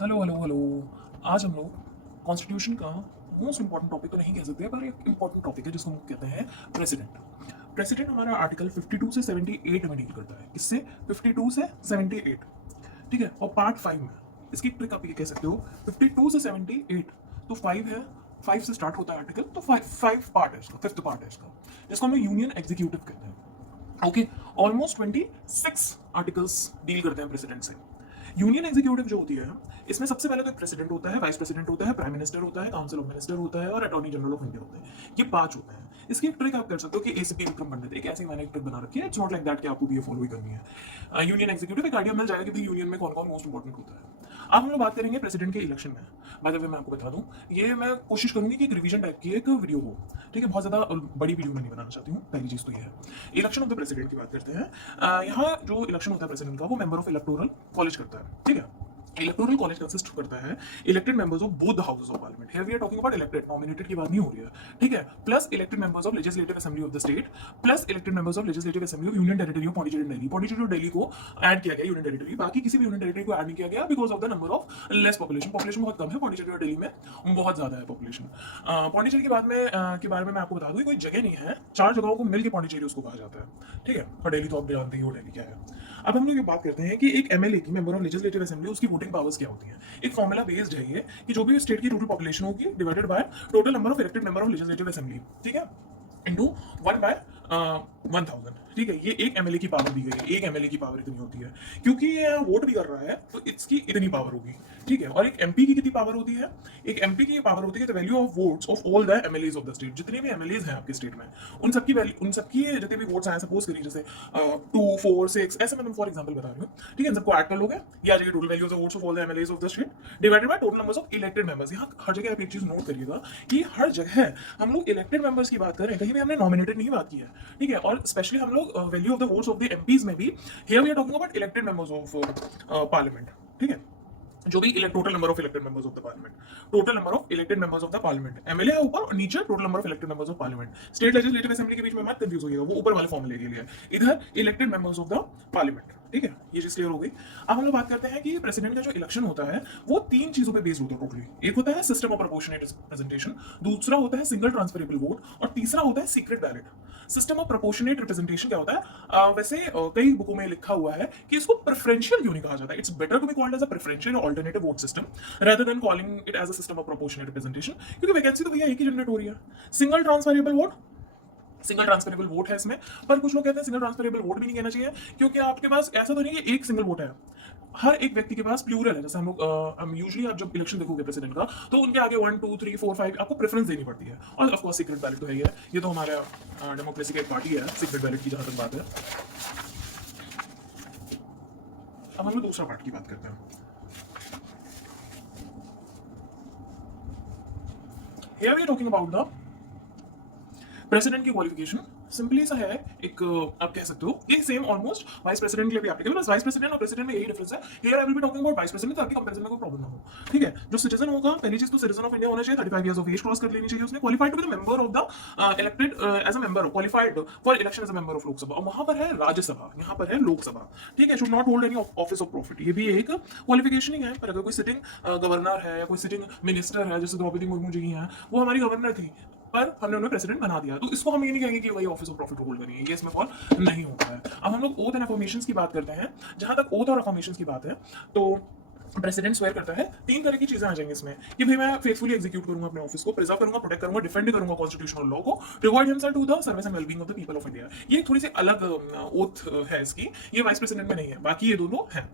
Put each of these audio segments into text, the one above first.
Hello hello hello. आज हम लोग कॉन्स्टिट्यूशन का मोस्ट इंपॉर्टेंट टॉपिक तो नहीं कह सकते पर एक इंपॉर्टेंट टॉपिक है जिसको हम कहते हैं प्रेसिडेंट। प्रेसिडेंट हमारा आर्टिकल 52 से 78 में डील करता है। किससे? 52 से 78। ठीक है। और पार्ट 5 में इसकी ट्रिक आप ये कह सकते हो 52 से 78 तो 5 है। 5 से स्टार्ट होता है आर्टिकल, तो 5 पार्ट है इसका, फिफ्थ पार्ट है इसका, जिसको हम यूनियन एग्जीक्यूटिव कहते हैं। ओके। ऑलमोस्ट 26 आर्टिकल्स डील करते हैं प्रेसिडेंट से। यूनियन एग्जीक्यूटिव जो होती है, इसमें सबसे पहले तो एक प्रेसिडेंट होता है, वाइस प्रेसिडेंट होता है, प्राइम मिनिस्टर होता है, काउंसिल ऑफ मिनिस्टर होता है और अटॉर्नी जनरल ऑफ इंडिया होता है। ये 5 होते हैं। इसकी एक ट्रिक आप कर सकते हो कि एसीपी विक्रम पंडित, एक ऐसी मैंने एक ट्रिक बना रखी है। इट्स नॉट लाइक दैट कि आपको भी ये फॉलो ही करनी है। यूनियन एग्जीक्यूटिव एक आइडिया मिल जाएगा कि भाई यूनियन में कौन कौन मोस्ट इंपॉर्टेंट होता है। अब हम लोग बात करेंगे प्रेसिडेंट के इलेक्शन में। बाय द वे मैं आपको बता दूं, ये मैं कोशिश करूंगी कि एक रिवीजन टाइप की एक वीडियो हो। ठीक है, बहुत ज्यादा बड़ी वीडियो मैं नहीं बनाना चाहती हूँ। पहली चीज तो ये है। इलेक्शन ऑफ द प्रेसिडेंट की बात करते हैं। यहाँ जो इलेक्शन होता है प्रेसिडेंट का, वो मेंबर ऑफ इलेक्टोरल कॉलेज करता है। ठीक है। इलेक्टोरल कॉलेज कंसिस्ट करता है elected members of both the houses of parliament. Here we are talking about elected, nominated की बात नहीं हो रही है। ठीक है। Plus elected members of legislative assembly of the state, plus elected members of legislative assembly of union territory of Pondicherry and Delhi. Pondicherry और दिल्ली को ऐड किया गया यूनियन टेरिटरी, बाकी किसी भी यूनियन टेरिटरी को ऐड नहीं किया गया because of the number of less population. Population बहुत कम है पॉन्डिचेरी और दिल्ली में, बहुत ज्यादा है पॉपुलेशन। पॉन्डिचेरी की बात में के बारे में मैं आपको बता दूं, कोई जगह नहीं है, 4 जगहों को मिलकर पॉन्डिचेरी उसको कहा जाता है। ठीक है। और दिल्ली तो आप जानते ही हो दिल्ली क्या है। अब हम लोग ये बात करते हैं कि एक एमएलए की, मेंबर ऑफ लेजिस्लेटिव असेंबली, उसकी वोटिंग पावर्स क्या होती है। एक फॉर्मूला बेस्ड है ये कि जो भी स्टेट की टोटल पॉपुलेशन होगी divided by total number of elected member of legislative assembly. ठीक है। Into 1 by 1000। ठीक है। ये एक एमएलए की पावर दी गई है। एक एमएलए की पावर इतनी होती है, क्योंकि ये वोट भी कर रहा है तो इसकी इतनी पावर होगी। ठीक है। और एक एमपी की कितनी पावर होती है? एक एमपी की पावर होती है the value of votes of all the MLAs of the state. जितने भी एमएलएज हैं आपके स्टेट में, उन सबकी वैल्यू, उन सबकी जितने भी वोट्स आए, सपोज करिए जैसे 2 4 6 ऐसे, मैं फॉर एग्जांपल बता रही हूँ। ठीक है। इन सबको ऐड कर लोगे, ये आ जाएगी total values of votes of all the MLAs of the state divided by total numbers of elected members. यहाँ हर जगह आप एक चीज नोट करिएगा कि हर जगह हम लोग इलेक्टेड मेंबर्स की बात कर रहे हैं, कहीं भी हमने नॉमिनेटेड नहीं बात की है। ठीक है। और स्पेशली हम लोग value of the votes of the MPs में भी, here we are talking about elected members of parliament. ठीक है। जो भी total number of elected members of the parliament, total number of elected members of the parliament, MLA है ऊपर और नीचे total number of elected members of parliament. State legislative assembly के बीच में मत कंफ्यूज होइएगा, वो ऊपर वाले फॉर्मूले के लिए, इधर elected members of the parliament. ठीक है। ये चीज क्लियर हो गई। अब हम लोग बात करते हैं कि प्रेसिडेंट का जो इलेक्शन होता है वो 3 चीजों पे बेस्ड होता है टोटली। एक होता है सिस्टम ऑफ प्रोपोर्शनेट रिप्रेजेंटेशन, दूसरा होता है सिंगल ट्रांसफरेबल वोट और तीसरा होता है secret ballot. System of proportionate representation क्या होता है? वैसे कई बुकों में लिखा हुआ है कि इसको प्रेफरेंशियल क्यों नहीं कहा जाता। It's better to be called as a preferential alternative vote system rather than calling it as a system of proportionate representation, क्योंकि वैकेंसी तो भैया एक ही जनरेट हो रही है। Single transferable vote, single transferable vote है इसमें, पर कुछ लोग कहते हैं सिंगल ट्रांसफरेबल वोट भी नहीं कहना चाहिए, क्योंकि आपके पास ऐसा तो नहीं है एक सिंगल वोट है, हर एक व्यक्ति के पास प्लूरल है। जैसे हम लोग हम यूजुअली आप जब इलेक्शन देखोगे प्रेसिडेंट का, तो उनके आगे 1 2 3 4 5 आपको प्रेफरेंस देनी पड़ती है। और ऑफ कोर्स सीक्रेट बैलेट तो है ही है, ये तो हमारा डेमोक्रेसी का एक पार्टी है सीक्रेट बैलेट की, जहां तक बात है। अब हम लोग दूसरा पार्ट की बात करते हैं। Here we are talking about the president की क्वालिफिकेशन। सिंपली सा है, एक आप कह सकते हो ये सेम ऑलमोस्ट वाइस प्रेसिडेंट के लिए भी एप्लीकेबल, बस वाइस प्रेसिडेंट और प्रेसिडेंट में यही डिफरेंस है। Here I will be talking about vice president, ताकि कंपैरिजन में कोई प्रॉब्लम ना हो। ठीक है। जो सिटीजन होगा, पहली चीज तो सिटीजन ऑफ इंडिया होना चाहिए, 35 इयर्स ऑफ एज क्रॉस कर लेनी चाहिए उसने, qualified to be the member of the elected as a member, qualified for election as a member of Lok Sabha. और वहां पर है राज्यसभा, यहाँ पर है लोकसभा। ठीक है। Should not hold any office of profit, ये भी एक क्वालिफिकेशन ही है। पर अगर कोई सिटिंग गवर्नर है या कोई सिटिंग मिनिस्टर है, जैसे द्रौपदी मुर्मू जी हैं, वो हमारी गवर्नर थी, पर हमने उन्हें प्रेसिडेंट बना दिया, तो इसको हम ये नहीं कहेंगे कि वही ऑफिस ऑफ प्रॉफिट होल्ड करिए, ये इसमें फॉल नहीं होता है। अब हम लोग ओथ एंड अफर्मेशंस की बात करते हैं। जहां तक ओथ और अफर्मेशंस की बात है, तो प्रेसिडेंट स्वेयर करता है, 3 तरह की चीजें आ जाएंगी इसमें कि भाई मैं फेथफुली एग्जीक्यूट करूंगा अपने ऑफिस को, प्रिजर्व करूंगा, प्रोटेक्ट करूंगा, डिफेंड करूंगा कॉन्स्टिट्यूशनल लॉ को, reward himself to the service and wellbeing of the people of India. ये थोड़ी सी अलग ओथ है इसकी, ये वाइस प्रेसिडेंट में नहीं है, बाकी ये दोनों हैं।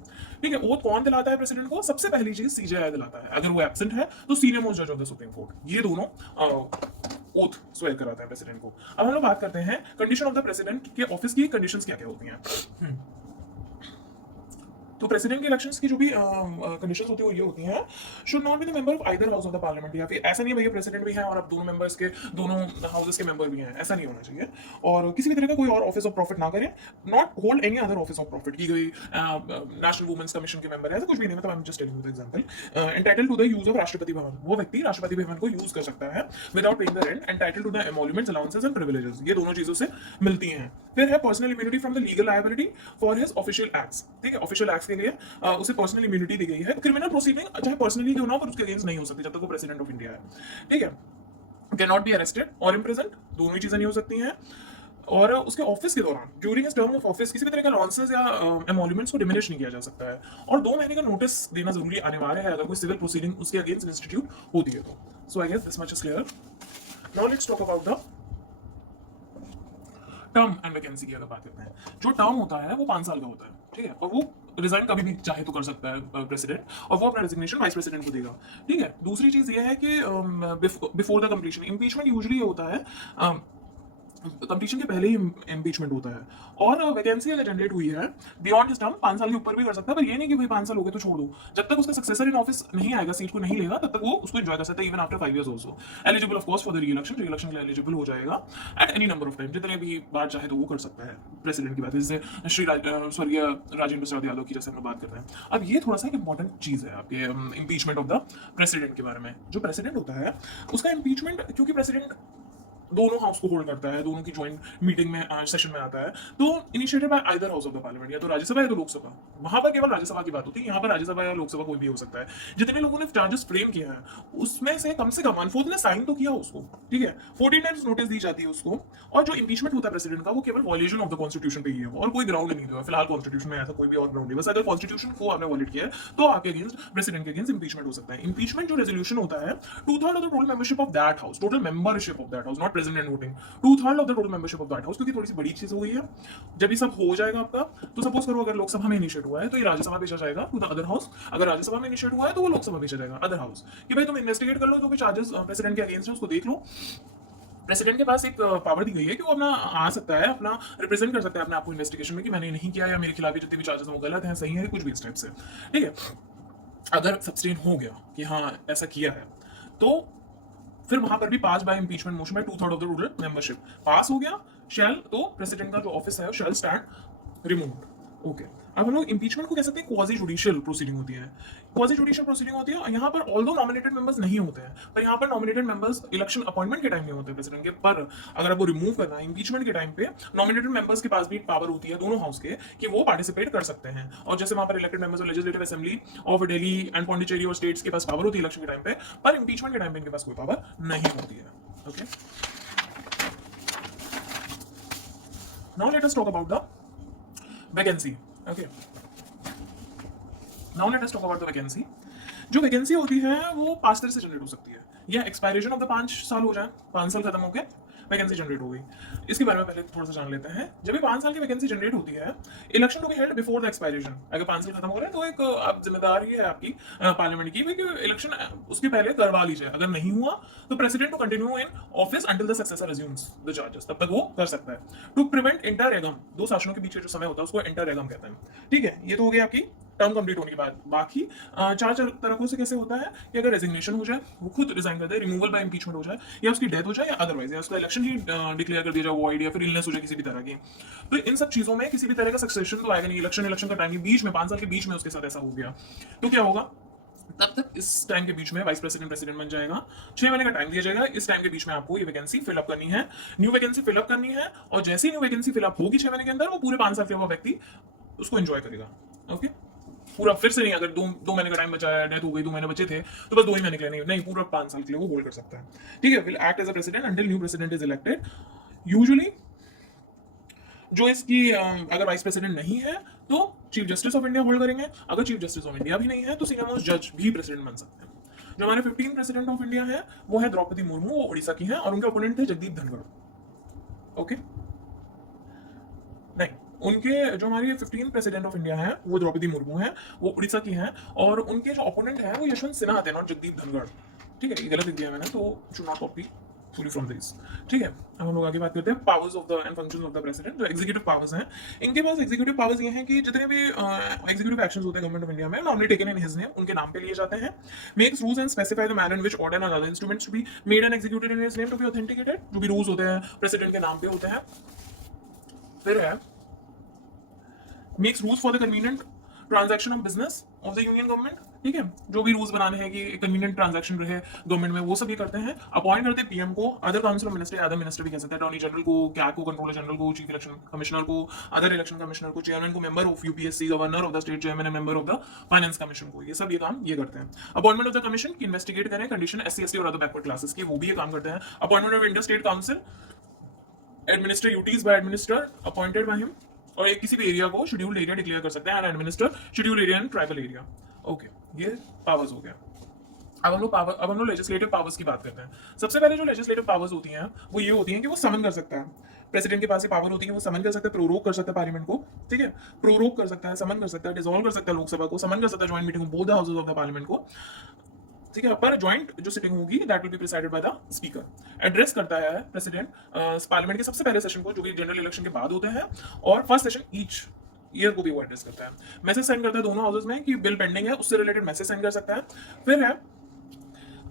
ठीक है। ओथ कौन दिलाता है प्रेसिडेंट को? सबसे पहली चीज सीजेआई दिलाता है, अगर वो एब्सेंट है तो सीनियर मोस्ट जज ऑफ द सुप्रीम कोर्ट। ये दोनों ओथ स्वेयर कराता है प्रेसिडेंट को। अब हम लोग बात करते हैं कंडीशन ऑफ द प्रेसिडेंट के ऑफिस की कंडीशंस क्या क्या होती हैं। तो प्रेसिडेंट के इलेक्शंस की जो भी कंडीशंस होती है वो ये होती हैं, should not be the member of either house of the parliament. या फिर ऐसा नहीं है भैया प्रेसिडेंट भी है और आप दोनों मेंबर्स के, दोनों हाउसेस के मेंबर भी हैं, ऐसा नहीं होना चाहिए। और किसी भी तरह का कोई और ऑफिस ऑफ प्रॉफिट ना करें, not hold any other office of profit की गई, नेशनल वुमेन्स कमीशन के मेंबर है, ऐसा कुछ भी नहीं। मतलब I am just telling you the example. Entitle to the use of Rashtrapati Bhavan, वो व्यक्ति राष्ट्रपति भवन को यूज कर सकता है without paying the rent. Entitled to the emoluments, allowances and privileges, ये दोनों चीजों से मिलती हैं। फिर है personal immunity from the legal liability for his official acts. ठीक है। ऑफिशियल एक्ट्स टैक्स के लिए उसे पर्सनल इम्यूनिटी दी गई है। क्रिमिनल प्रोसीडिंग चाहे पर्सनली क्यों ना हो, पर उसके अगेंस्ट नहीं हो सकती जब तक वो प्रेसिडेंट ऑफ इंडिया है। ठीक है, कैन नॉट बी अरेस्टेड और इम्प्रिजन, दोनों ही चीजें नहीं हो सकती हैं। और उसके ऑफिस के दौरान ड्यूरिंग टर्म ऑफ ऑफिस किसी भी तरह के लॉन्सेस या एमोल्यूमेंट्स को डिमिनिश नहीं किया जा सकता है। और 2 महीने का नोटिस देना जरूरी अनिवार्य है अगर कोई सिविल प्रोसीडिंग उसके अगेंस्ट इंस्टीट्यूट होती है तो। So I guess this much is clear. Now let's talk about the term and vacancy की अगर बात करते हैं। जो टर्म होता है वो 5 साल का होता है, ठीक है, और वो रिजाइन कभी भी चाहे तो कर सकता है प्रेसिडेंट, और वो अपना रेजिग्नेशन वाइस प्रेसिडेंट को देगा। ठीक है, दूसरी चीज ये है कि before the completion impeachment usually होता है, कंप्लीशन के पहले ही इम्पीचमेंट होता है। और वैकेंसी अगर जनरेट हुई है बियॉन्ड हिज टर्म 5 साल के ऊपर भी कर सकता है, पर ये नहीं कि भाई 5 साल हो गए तो छोड़ दो। जब तक उसका सक्सेसर इन ऑफिस नहीं आएगा, सीट को नहीं लेगा, तब तक वो उसको एंजॉय कर सकता है even after 5 years also. Eligible of course for the री इलेक्शन के लिए एलिजिबल हो जाएगा at any number of time, जितने भी बार चाहे तो वो कर सकता है। प्रेसिडेंट की बात है, जैसे स्वर्गीय राजेंद्र प्रसाद यादव की जैसे हम बात करते हैं। अब ये थोड़ा सा एक इंपॉर्टेंट चीज है आपके इम्पीचमेंट ऑफ द प्रेसिडेंट के बारे में। जो प्रेसिडेंट होता है उसका इम्पीचमेंट, क्योंकि प्रेसिडेंट दोनों हाउस को होल्ड करता है, दोनों की ज्वाइंट मीटिंग में सेशन में आता है, तो initiated by either house of the parliament, या तो राज्यसभा या तो लोकसभा। वहां पर केवल राज्यसभा की बात होती है, यहाँ पर राज्यसभा या लोकसभा कोई भी हो सकता है। जितने लोगों ने चार्जेस फ्रेम किया है उसमें से कम 1/4 ने साइन तो किया उसको, ठीक है, 14 टाइम्स नोटिस दी जाती है उसको। और जो इंपीचमेंट होता है प्रेसिडेंट का वो केवल वॉल्यूशन ऑफ द कॉन्स्टिट्यूशन पे ही है, और कोई ग्राउंड नहीं है फिलहाल कॉन्स्टिट्यूशन में, ऐसा कोई भी और ग्राउंड नहीं। बस अगर कॉन्स्टिट्यूशन को आपने वॉलिट किया है तो आपके अगेंस्ट प्रेसिडेंट के अगेंस्ट इंपीचमेंट हो सकता है। इंपीचमेंट जो रेजोल्यूशन होता है 2/3 of the total membership of that house, total membership of that house, not president voting, 2/3 of the total membership of that house, क्योंकि थोड़ी सी बड़ी चीज हो गई है। जब ये सब हो जाएगा आपका, तो सपोज करो अगर लोकसभा में इनिशिएट हुआ है तो ये राज्यसभा भेजा जाएगा टू द अदर हाउस। अगर राज्यसभा में इनिशिएट हुआ है तो वो लोकसभा भेजा जाएगा अदर हाउस, कि भाई तुम इन्वेस्टिगेट कर लो, जो भी चार्जेस प्रेसिडेंट के अगेंस्ट है उसको देख लो। प्रेसिडेंट के पास एक पावर दी गई है कि वो अपना आ सकता है, अपना रिप्रेजेंट कर सकता है अपने आपको इन्वेस्टिगेशन में, कि मैंने नहीं किया या मेरे खिलाफ जितने भी चार्जेस हैं वो गलत हैं, सही है, कुछ भी इस टाइप से। ठीक है, अगर सब्सटेन हो गया कि हाँ ऐसा किया है, तो फिर वहां पर भी पास बाय इंपीचमेंट मोशन में 2/3 ऑफ द टोटल मेंबरशिप पास हो गया, शैल, तो प्रेसिडेंट का जो ऑफिस है शैल स्टैंड रिमूव्ड। ओके, अब हम लोग इंपीचमेंट को कह सकते हैं क्वाजी जुडिशियल प्रोसीडिंग होती है। क्वाजी जुडिशियल प्रोसीडिंग होती है, यहाँ पर ऑल्दो नॉमिनेटेड मेंबर्स नहीं होते हैं, पर यहाँ पर नॉमिनेटेड मेंबर्स इलेक्शन अपॉइंटमेंट के टाइम में होते हैं प्रेसिडेंट के, पर अगर आपको रिमूव करना है इंपीचमेंट के टाइम पे, नॉमिनेटेड मेंबर्स के पास भी पावर होती है दोनों हाउस के, कि वो पार्टिसिपेट कर सकते हैं। और जैसे वहां पर elected members of legislative assembly of Delhi and Pondicherry और स्टेट्स के पास पावर होती है इलेक्शन के टाइम पे, पर इंपीचमेंट के टाइम पे इनके पास कोई पावर नहीं होती है। Okay, now let us talk about the vacancy. Okay, now let us talk about the vacancy. जो वैकेंसी होती है वो 5 तरह से जनरेट हो सकती है, या एक्सपायरेशन ऑफ द 5 साल हो जाए, 5 साल खत्म हो गए, वैकेंसी जनरेट हो गई। इसके बारे में पहले थोड़ा सा जान लेते हैं। जब भी 5 साल की वैकेंसी जनरेट होती है, election to be held before the expiration. अगर 5 साल खत्म हो रहे हैं तो एक अब जिम्मेदारी है आपकी पार्लियामेंट की कि इलेक्शन उसके पहले करवा लीजिए। अगर नहीं हुआ तो president to continue in office until the successor assumes the charges, तब तक वो कर सकता है। टू प्रिवेंट इंटर रेगम, 2 शासनों के बीच का जो समय होता है उसको इंटर रेगम कहते हैं। ठीक है, ये तो हो गई आपकी टर्म कंप्लीट होने के बाद। बाकी 4 तरह से कैसे होता है कि अगर रेजिग्नेशन हो जाए, वो खुद रिजाइन कर दे, रिमूवल बाय इंपीचमेंट हो जाए, या उसकी डेथ हो जाए, या अदरवाइज या उसका इलेक्शन ही डिक्लेयर कर दिया जाए वॉइड, या फिर इलनेस हो जाए किसी भी तरह की। तो इन सब चीजों में किसी भी तरह का सक्सेशन तो आएगा नहीं। इलेक्शन का टाइम के बीच में 5 साल के बीच में उसके साथ ऐसा हो गया तो क्या होगा, तब तक इस टाइम के बीच में वाइस प्रेसिडेंट बन जाएगा। 6 महीने का टाइम दिया जाएगा, इस टाइम के बीच में आपको ये वैकेंसी फिलअप करनी है, न्यू वैकेंसी फिलअप करनी है, और जैसे ही न्यू वैकेंसी फिलअप होगी 6 महीने के अंदर, वो पूरे 5 साल के वो व्यक्ति उसको एंजॉय करेगा। ओके, पूरा फिर से नहीं, अगर 2 महीने का टाइम बचा है, डेथ हो गई, 2 महीने बचे थे, तो बस 2 ही महीने के लिए नहीं, पूरा 5 साल के लिए वो होल्ड कर सकता है। ठीक है, will act as a president until new president is elected. Usually जो इसकी अगर वाइस प्रेसिडेंट नहीं है तो chief justice of India hold करेंगे, अगर चीफ जस्टिस ऑफ इंडिया भी नहीं है तो सीनियर मोस्ट जज भी प्रेसिडेंट बन सकते हैं। जो हमारे 15 प्रेसिडेंट ऑफ इंडिया है वो है द्रौपदी मुर्मू, वो उड़ीसा की हैं, और उनके ओपोनेंट थे जगदीप धनखड़। ओके, नहीं, उनके जो हमारी 15 प्रेसिडेंट ऑफ इंडिया है वो द्रौपदी मुर्मू है, वो उड़ीसा की हैं, और उनके जो ओपोनेंट है वो यशवंत सिन्हा थे, नॉट जगदीप धनखड़। ठीक है, ये गलत लिख दिया मैंने, तो should not copy fully from this। ठीक है, अब हम लोग आगे बात करते हैं powers of the end functions of the president. जो एग्जीक्यूटिव पावर्स हैं, इनके पास एग्जीक्यूटिव पावर्स ये हैं कि जितने भी एग्जीक्यूटिव एक्शंस होते हैं गवर्नमेंट ऑफ इंडिया में, normally taken in his name, उनके नाम पे लिए जाते हैं। Makes rules and specify the manner in which order and other instruments to be made and executed in his name to be authenticated. जो भी rules होते हैं प्रेसिडेंट के नाम पे होते हैं। फिर है makes rules for the convenient transaction of business of the union government. ठीक है, जो भी रूल्स बनाने हैं कि कन्वीनियंट ट्रांजैक्शन रहे गवर्नमेंट में, वो सब ये करते हैं। अपॉइंट करते हैं पीएम को, other council of minister, other minister भी कह सकते हैं, अटॉर्नी जनरल को, कैग को, कंट्रोलर जनरल को, चीफ इलेक्शन कमिश्नर को, अदर इलेक्शन कमिश्नर को, चेयरमैन को, member of UPSC, governor of the state chairman and member of the finance commission को, ये सब ये काम ये करते हैं। अपॉइंटमेंट ऑफ द कमीशन की इन्वेस्टिगेट करें कंडीशन एससी एसटी और अदर बैकवर्ड क्लासेस की, वो भी ये काम करते हैं। Appointment of inter state council, administer duties by administer appointed by him, और एक किसी भी एरिया को शेड्यूल्ड एरिया डिक्लेयर कर सकते हैं and administer scheduled area and tribal area. Okay, ये पावर्स हो गया। अब हम लोग लेजिस्लेटिव पावर्स की बात करते हैं। सबसे पहले जो लेजिस्लेटिव पावर्स होती हैं वो ये होती हैं कि वो समन कर सकता है। प्रेसिडेंट के पास ये पावर होती है, वो समन कर सकता है, प्रोरोग कर सकता है पार्लियामेंट को, ठीक है, प्रोरोग कर सकता है, समन कर सकता है, डिसॉल्व कर सकता है लोकसभा को, समन कर सकता है joint meeting both the houses of the parliament को, ठीक है, पर ज्वाइंट जो सिटिंग होगी that will be presided by the speaker. Address करता है प्रेसिडेंट पार्लियामेंट के सबसे पहले सेशन को, जो कि जनरल इलेक्शन के बाद होते हैं, और फर्स्ट सेशन ईच ईयर को भी वो एड्रेस करता है। मैसेज सेंड करता है दोनों हाउसेज में कि बिल पेंडिंग है, उससे रिलेटेड मैसेज सेंड कर सकता है। फिर है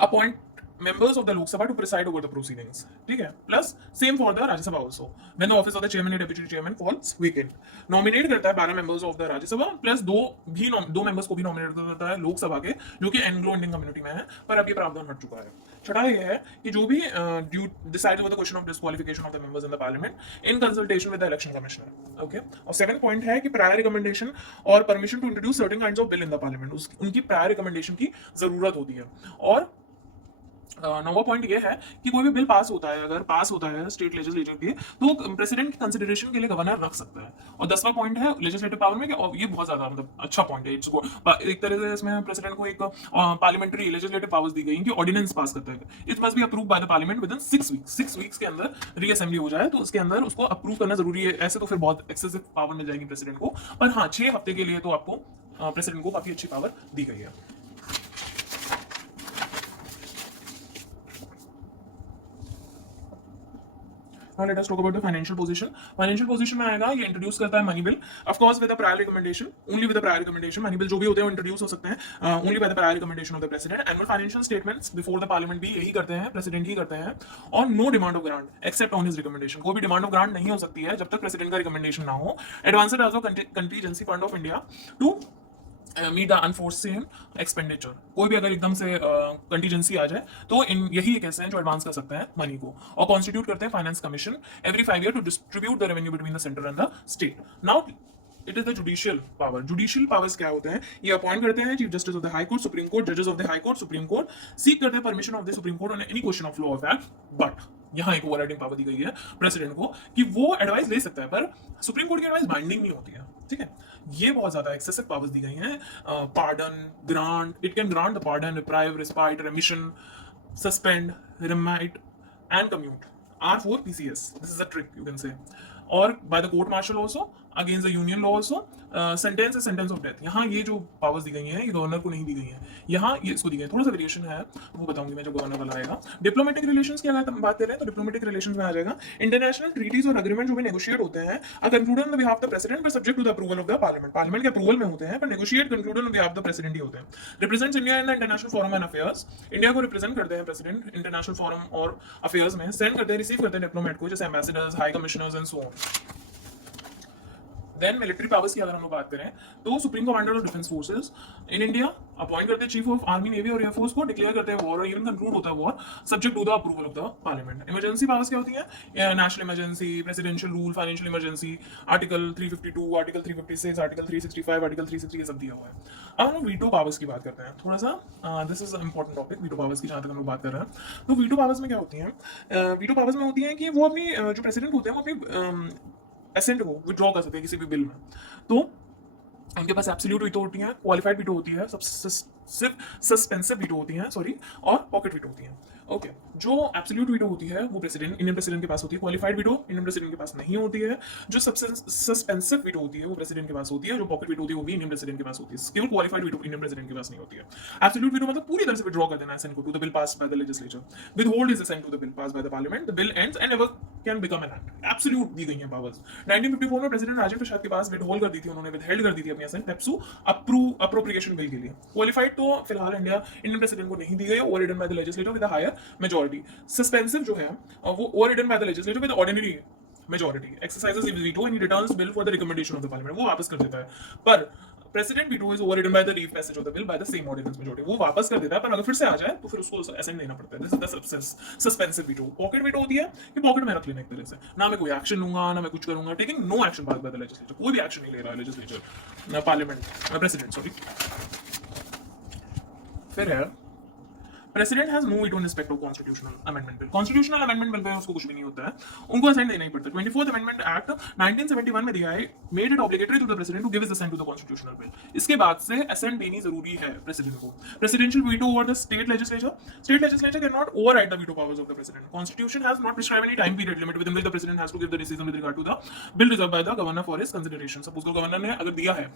appoint members of the Lok Sabha to preside over the proceedings, ठीक है, plus same for the Rajya Sabha also when the office of the chairman and deputy chairman falls vacant। nominate करता है 12 members of the Rajya Sabha plus दो members को भी nominate करता है लोक सभा के, जो कि एंग्लो इंडियन कम्युनिटी में है, पर अब ये प्रावधान हट चुका है। छठा ये है कि जो भी decide over the question of disqualification of the members in the parliament in consultation with the election commissioner. Okay, और सेकंड पॉइंट है कि प्रायर रिकमेंडेशन और permission to introduce certain kinds of bill in the parliament, उनकी prior recommendation की जरूरत होती है। और नौवां पॉइंट ये है कि कोई भी बिल पास होता है, अगर पास होता है स्टेट लेजिस्लेचर के, तो प्रेसिडेंट की कंसिडरेशन के लिए गवर्नर रख सकता है। और 10वां पॉइंट है लेजिस्लेटिव पावर में कि, और ये बहुत ज्यादा मतलब अच्छा पॉइंट है, इट्स एक तरह से इसमें प्रेसिडेंट को एक पार्लियामेंट्री लेजिस्लेटिव पावर्स दी गई कि ऑर्डिनेंस पास करता है, it must be approve by the parliament with in 6 weeks के अंदर रीअसेंबली हो जाए, तो उसके अंदर उसको अप्रूव करना जरूरी है। ऐसे तो फिर बहुत एक्सेसिव पावर मिल जाएगी प्रेसिडेंट को, पर हाँ 6 हफ्ते के लिए तो आपको प्रेसिडेंट को काफी अच्छी पावर दी गई है। Now let us talk about the financial position. Financial position में आएगा, ये इंट्रोड्यूस करता है money bill, of course with the prior recommendation, only with the prior recommendation. Money bill जो भी होते हैं वो इंट्रोड्यूस हो सकते हैं only by the prior recommendation of the president. Annual financial statements before the parliament भी यही करते हैं, प्रेसिडेंट ही करते हैं। और no demand of grant except on his recommendation, कोई भी डिमांड ऑफ ग्रांट नहीं हो सकती है जब तक प्रेसिडेंट का रिकमेंडेशन ना हो। Advanced as of contingency fund of India to meet the unforeseen expenditure, कोई भी अगर एकदम से कंटीजेंसी आ जाए तो इन यही एक ऐसे हैं जो एडवांस कर सकते हैं मनी को। और कॉन्स्टिट्यूट करते हैं finance commission every 5 year to distribute the revenue between the centre and the state. Now it is the judicial power. Judicial powers क्या होते हैं? ये अपॉइंट करते हैं chief justice of the high court, supreme court, जजेस of the high court, supreme court, seek करते हैं permission of the supreme court on any question of law of act. But यहाँ एक ओवरराइडिंग पावर दी गई है president को कि वो एडवाइस ले सकता है, पर सुप्रीम कोर्ट की एडवाइस बाइंडिंग नहीं होती है, ठीक है। ये बहुत ज्यादा एक्सेसिव पावर्स दी गई हैं। Pardon, grant, it can grant the pardon, reprieve, respite, remission, suspend, remit and commute or for PCS, this is a trick you can say, और by the court martial also against the union law also. Sentence sentence of death, यहाँ ये जो powers दी गई हैं ये governor को नहीं दी गई हैं, यहाँ ये इसको दी गई। थोड़ा सा वेरिएशन है, वो बताऊंगी मैं जब गवर्नर वाला आएगा। डिप्लोमेटिक रिलेशंस की अगर हम बात करें तो डिप्लोमेटिक रिलेशंस में आ जाएगा इंटरनेशनल ट्रीटीज और एग्रीमेंट जो भी नेगोशिएट होते हैं or concluded on the behalf of the president but subject to the approval of the parliament. Parliament के अप्रूवल में होते हैं पर negotiate concluded on behalf of the president ही होते हैं। Represents India in the international forum and affairs, India को represent करते हैं प्रेसिडेंट इंटरनेशनल फोरम और अफेयर्स में, सेंड करते हैं, रिसीव करते हैं डिप्लोमेट को, जैसे ambassadors, high commissioners and so on. Then military powers की अगर हम लोग बात करें तो supreme commander of defence forces in India appoint करते हैं चीफ ऑफ आर्मी, नेवी और एयरफोर्स को, डिक्लेयर करते हैं वॉर और इवन कंक्लूड होता है war subject to the approval of the parliament. Emergency powers क्या होती है? National emergency, presidential rule, financial emergency, article 352, article 356, article 365, article 360 ये सब दिया हुआ है। अब हम लोग वीटो पावर्स की बात करते हैं थोड़ा सा, this is important topic veto powers की, जहां तक हम लोग बात कर रहे हैं। तो वीटो पावर्स में क्या होती है? वीटो पावर्स में होती है कि वो अपनी जो प्रेसिडेंट होते हैं वो अपनी एसेंट को विड्रॉ कर सकते हैं किसी भी बिल में, तो उनके पास एब्सोल्यूट वीटो होती है, क्वालिफाइड वीटो होती है, सिर्फ सस्पेंसिव वीटो होती है, सॉरी, और पॉकेट वीटो होती है। ओके, जो एब्सोल्यूट वीटो होती है वो प्रेसिडेंट, इंडियन प्रेसिडेंट के पास होती है, क्वालिफाइड वीटो इंडियन प्रेसिडेंट के पास नहीं होती है। जो सबसे सस्पेंसिव वीटो होती है वो प्रेसिडेंट के पास होती है, जो पॉकेट वीटो होती है वो भी इंडियन प्रेसिडेंट के पास होती है। केवल क्वालिफाइड वीटो इंडियन प्रेसिडेंट के पास नहीं होती है। एब्सोल्यूट वीटो मतलब पूरी तरह से विड्रॉ कर देना एसेंट को to the bill passed by the legislature. Withhold is assent to the bill passed by the parliament, the bill ends and never can become an act. Absolute दी गई है पावर्स। 1954 में प्रेसिडेंट राजेंद्र प्रसाद के पास withhold कर दी थी, उन्होंने withheld कर दी थी अपनी एसेंट पेप्सू अप्रोप्रिएशन बिल के लिए। क्वालिफाइड तो फिलहाल इंडियन प्रेसिडेंट को नहीं दी गई, overridden by the legislator with a higher majority. Suspensive जो है वो overridden by the legislator with ordinary majority, exercises his veto and he returns bill for the recommendation of the parliament, वो वापस कर देता है। पर president veto is overridden by the reef passage of the bill by the same ordinance majority. वो वापस कर देता है, पर अगर फिर से आ जाए तो फिर उसको असेंट देना पड़ता है। This is the suspensive veto. Pocket veto होती है कि पॉकेट में रख लेना एक तरह से, ना मैं कोई एक्शन लूंगा ना मैं कुछ करूंगा, taking no action by the legislature. कोई भी एक्शन नहीं ले रहा है लेजिस्लेचर, पार्लियामेंट, प्रेसिडेंट सॉरी। फिर है president has no veto in respect of constitutional amendment bill. Constitutional amendment bill में उसको कुछ भी नहीं होता है, उनको असेंट देना ही पड़ता है। 24th अमेंडमेंट एक्ट 1971 में दिया है, made it obligatory to the president to give his assent to the constitutional bill. इसके बाद से असेंट देनी जरूरी है प्रेसिडेंट को। Presidential veto over the state legislature, state legislature can not override the veto powers of the president. Constitution has not prescribe any time period limit within which the president has to give the decision with regard to the bill reserve by the governor for his consideration. Suppose को governor ने अगर दिया है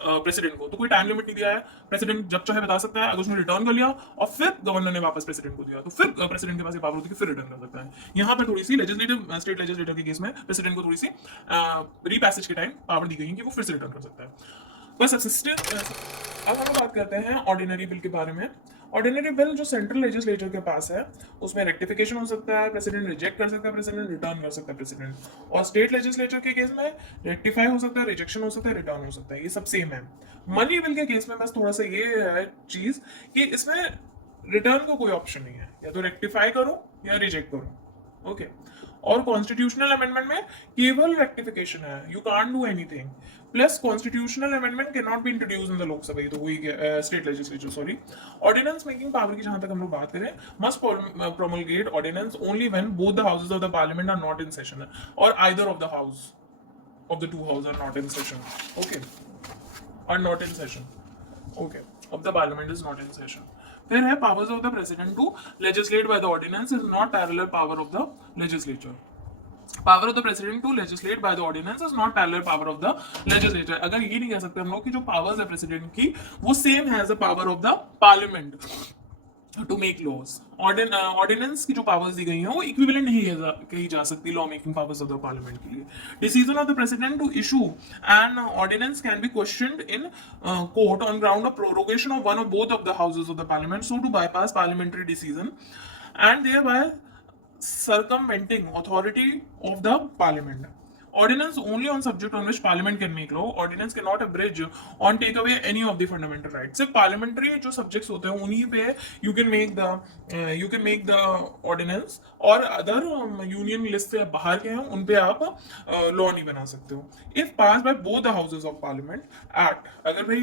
president को, तो कोई time limit नहीं दिया है, प्रेसिडेंट जब चाहे बता सकता है। अगर उसने रिटर्न कर लिया और फिर गवर्नर ने वापस प्रेसिडेंट को दिया, तो फिर प्रेसिडेंट के पास ये पावर होती है कि फिर रिटर्न कर सकता है। यहाँ पर थोड़ी सी लेजिस्लेटिव, स्टेट लेजिस्लेटर के केस में प्रेसिडेंट को थोड़ी सी रीपैसेज के टाइम पावर दी गई है कि वो फिर से रिटर्न कर सकता है। बस अब हम बात करते हैं ऑर्डिनरी बिल के बारे में। ऑर्डिनरी बिल जो सेंट्रल लेजिस्लेचर के पास है, उसमें रेक्टिफिकेशन हो सकता है, प्रेसिडेंट रिजेक्ट कर सकता है, प्रेसिडेंट रिटर्न कर सकता है प्रेसिडेंट। और स्टेट लेजिस्लेचर के केस में रेक्टिफाई हो सकता है, रिजेक्शन हो सकता है, रिटर्न हो सकता है, ये सब सेम है। मनी बिल के केस में बस थोड़ा सा ये है चीज कि इसमें रिटर्न को कोई ऑप्शन नहीं है, या तो रेक्टिफाई करो या रिजेक्ट करो। ओके। और कॉन्स्टिट्यूशनल अमेंडमेंट में केवल रेक्टिफिकेशन है, you can't do anything. Plus constitutional amendment can not be introduce in the Lok Sabha, ये तो वही state legislature sorry. Ordinance making power की जहां तक हम लोग बात करें, must promulgate ordinance only when both the houses of the parliament are not in session, और either of the house of the two houses are not in session. Okay, are not in session. Okay, of the parliament is not in session. फिर है powers of the president to legislate by the ordinance is not parallel power of the legislature. Power of the president to legislate by the ordinance is not parallel power of the legislature. अगर ये नहीं कह सकते हम लोग कि जो powers है president की वो same है as the power of the parliament to make laws. Ordinance की जो पावर्स दी गई हैं वो इक्विवेलेंट नहीं कही जा सकती law making powers of the parliament के लिए। Decision of the president to issue an ordinance can be questioned in court on ground of prorogation of one of both of the houses of the parliament, so to bypass parliamentary decision and thereby circumventing authority of the parliament. Ordinance only on subject on which parliament can make law. Ordinance cannot abridge or take away any of the fundamental rights. सिर्फ parliamentary जो subjects होते हैं उन्हीं पे you can make the ordinance, और other union list से बाहर के हैं उन पे आप law नहीं बना सकते हो। If passed by both the houses of parliament act, अगर भाई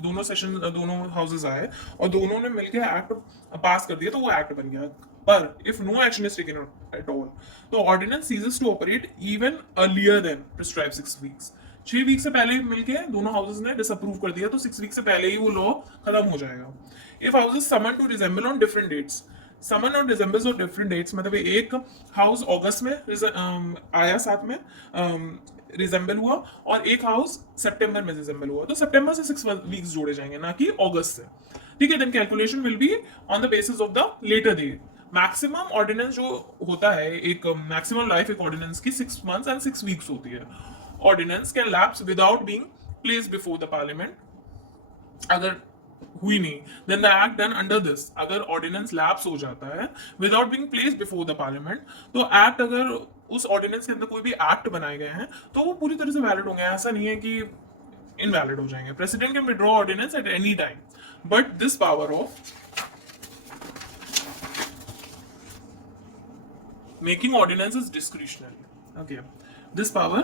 दोनों houses आए और दोनों ने मिलके act पास कर दिया तो वो act बन गया। पर if no action is taken at all, तो ordinance ceases to operate even earlier than prescribed 6 weeks. 6 week से पहले मिलके दोनों हाउसेस ने डिसअप्रूव कर दिया तो 6 वीक से पहले ही वो लॉ खत्म हो जाएगा। If houses summon to reassemble on different dates, summon on reassembles on different dates मतलब एक हाउस अगस्त में आया साथ में रिजेंबल हुआ और एक हाउस सितंबर में रिजेंबल हुआ, तो सितंबर से 6 वीक्स जोड़े जाएंगे ना कि अगस्त से। ठीक है, then calculation will be on the basis of the latter date. Maximum ordinance जो होता है, एक मैक्सिमम लाइफ एक ऑर्डिनेंस की 6 months एंड 6 weeks होती है। Ordinance can lapse without being placed before the parliament, अगर हुई नहीं then the act done under this, अगर ऑर्डिनेंस लैप्स हो जाता है without being placed before the parliament, तो एक्ट अगर उस ऑर्डिनेंस के अंदर कोई भी एक्ट बनाए गए हैं तो वो पूरी तरह से वैलिड होंगे, ऐसा नहीं है कि इनवैलिड हो जाएंगे। President can withdraw ordinance at any time, but this power of making ordinance is discretionary. Okay, this power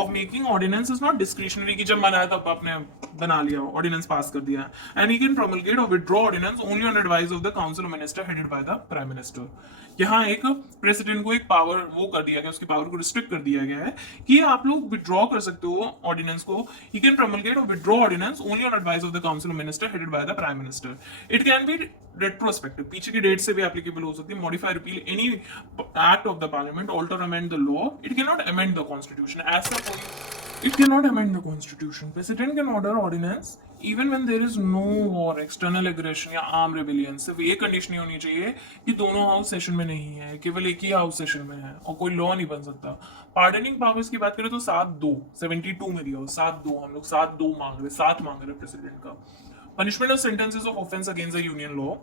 of making ordinance is not discretionary कि जब मन आया तब आपने बना लिया, ऑर्डिनेंस पास कर दिया, and he can promulgate or withdraw ordinance only on advice of the council of minister headed by the prime minister. यहाँ एक प्रेसिडेंट को एक पावर वो कर दिया गया, उसकी पावर को रिस्ट्रिक्ट कर दिया गया है कि आप लोग विड्रॉ कर सकते हो ऑर्डिनेंस को। ही कैन प्रोमलगेट और withdraw ordinance only on advice of the council of minister headed by the prime minister. It can be retrospective, पीछे की डेट से भी एप्लीकेबल हो सकती है। Modify repeal any act of the parliament, alter amend the law, it can not amend the constitution. ऐसा कोई It cannot amend the constitution. President can order ordinance even when there is no war, external aggression या armed rebellion. सिर्फ ये condition नहीं होनी चाहिए कि दोनों हाउस सेशन में नहीं है, केवल एक ही हाउस सेशन में है और कोई लॉ नहीं बन सकता। पार्डनिंग पावर्स की बात करें तो 7-2 में दिया, 7-2 हम लोग 7-2 मांग रहे प्रेसिडेंट का। Punishment of sentences of offence against the union law,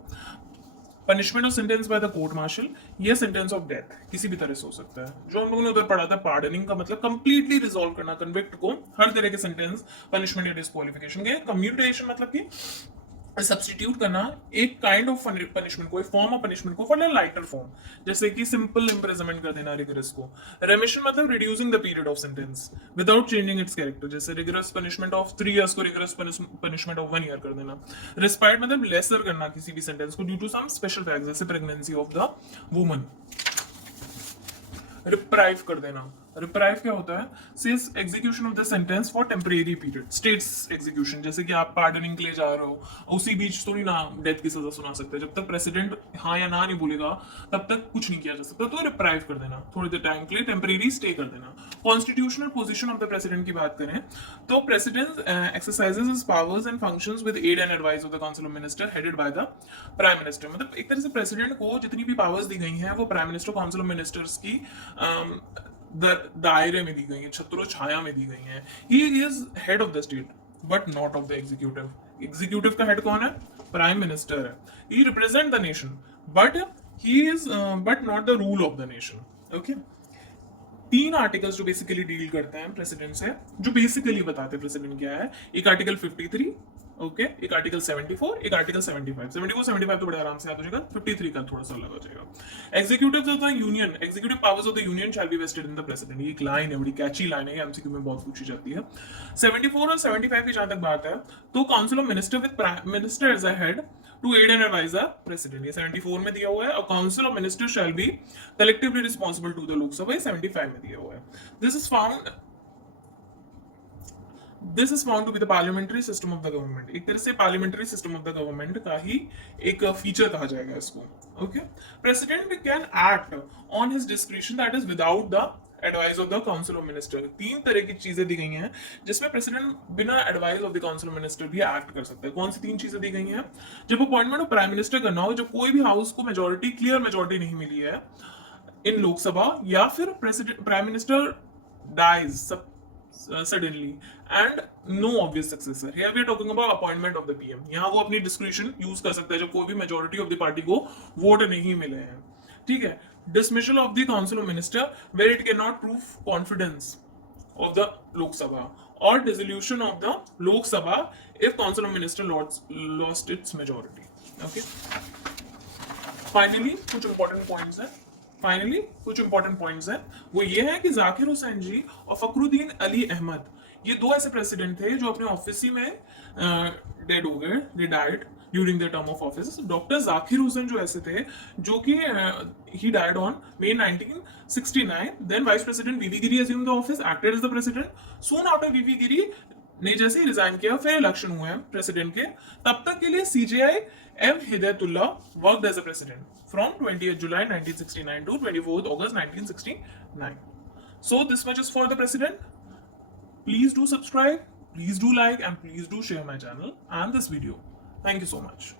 punishment और sentence by the court martial, या सेंटेंस ऑफ डेथ, किसी भी तरह से हो सकता है। जो हम लोगों ने उधर पढ़ा था पार्डनिंग का मतलब कंप्लीटली रिजॉल्व करना, कन्विक्ट को हर तरह के सेंटेंस, पनिशमेंट या डिस्क्वालिफिकेशन के। कम्यूटेशन मतलब कि सब्सटीट्यूट करना एक काइंड ऑफ पनिशमेंट को, एक फॉर्म ऑफ पनिशमेंट को फॉर लाइटर फॉर्म, जैसे कि सिंपल इम्प्रिजनमेंट कर देना रिगरस को। रेमिशन मतलब reducing the period of sentence without changing it's character, जैसे रिगरस पनिशमेंट ऑफ 3 years को रिगरस पनिशमेंट ऑफ 1 year कर देना। रिस्पाइट मतलब लेसर करना किसी भी सेंटेंस को due to some special fact, जैसे pregnancy of the woman. Reprieve कर देना, रिप्राइव क्या होता है, says execution of the sentence for temporary period, states execution, जैसे कि आप पार्डनिंग के लिए जा रहे हो, उसी बीच थोड़ी ना डेथ की सजा सुना सकते हैं, जब तक प्रेसिडेंट हाँ या ना नहीं बोलेगा तब तक कुछ नहीं किया जा सकता। तो रिप्राइव कर देना, थोड़ी देर टाइम के लिए टेम्परेरी स्टे कर देना। Constitutional position of the president की बात करें तो president exercises his powers and functions with aid and advice of the council of minister headed by the prime minister. मतलब एक तरह से प्रेसिडेंट को जितनी भी पावर्स दी गई हैं वो prime minister, council of ministers की दायरे में दी गई है, छत्रो छाया में दी गई है। He is head of the state but not of the executive. Executive का हेड कौन है, प्राइम मिनिस्टर है। He represent the nation but he is but not the rule of the nation. Okay, 3 articles जो basically deal करते हैं president से, जो basically बताते हैं प्रेसिडेंट क्या है। एक आर्टिकल 53, ओके, एक आर्टिकल 74, एक आर्टिकल 75। 74 75 तो बड़े आराम से याद हो जाएगा, 53 का थोड़ा सा अलग हो जाएगा। Executive of the union, executive powers of the union shall be vested in the president. ये एक लाइन है, बड़ी कैची लाइन है, एमसीक्यू में बहुत पूछी जाती है। 74 और 75 की जहां तक बात है तो council of minister with prime minister as a head to aid and advise the president, ये 74 में दिया हुआ है। और council of minister shall be collectively responsible to the Lok Sabha, ये 75 में दिया हुआ है। This is found to be the parliamentary system of the government। एक तरह से parliamentary system of the government का ही एक फीचर कहा जाएगा इसको। Okay, president can act on his description that is without the advice of the council of minister. 3 तरह की चीजें दी गई हैं जिसमें प्रेसिडेंट बिना advice of the council of minister भी एक्ट कर सकता है। कौन सी 3 चीजें दी गई हैं, जब अपॉइंटमेंट ऑफ प्राइम मिनिस्टर करना हो, जब कोई भी हाउस को मेजोरिटी, क्लियर मेजोरिटी नहीं मिली है इन लोकसभा, या फिर president prime minister dies suddenly and no obvious successor। Here we are talking about appointment of the PM। यहाँ वो अपनी डिस्क्रिप्शन यूज कर सकता है जब कोई भी मेजोरिटी ऑफ द पार्टी को वोट नहीं मिले हैं। ठीक है, dismissal of the council of minister where it can not prove confidence of the Lok Sabha, और dissolution of the Lok Sabha if council of minister lost its majority. Okay, finally कुछ important points हैं, वो ये है कि जाकिर हुसैन जी और फखरुद्दीन अली अहमद, ये 2 ऐसे प्रेसिडेंट थे जो अपने ऑफिस ही में डेड हो गए, they died during the term of office. Doctor Zakir Husain जो ऐसे थे जो कि he died on May 1969। Then vice president V V Giri assumed the office, acted as the president। soon after V V Giri ने जैसे रिजाइन किया, फिर इलेक्शन हुए हैं प्रेसिडेंट के, तब तक के लिए CJI M Hidayatullah worked as a president from 20th July 1969 to 24th August 1969। So this much is for the president। Please do subscribe, please do like, and please do share my channel and this video। Thank you so much।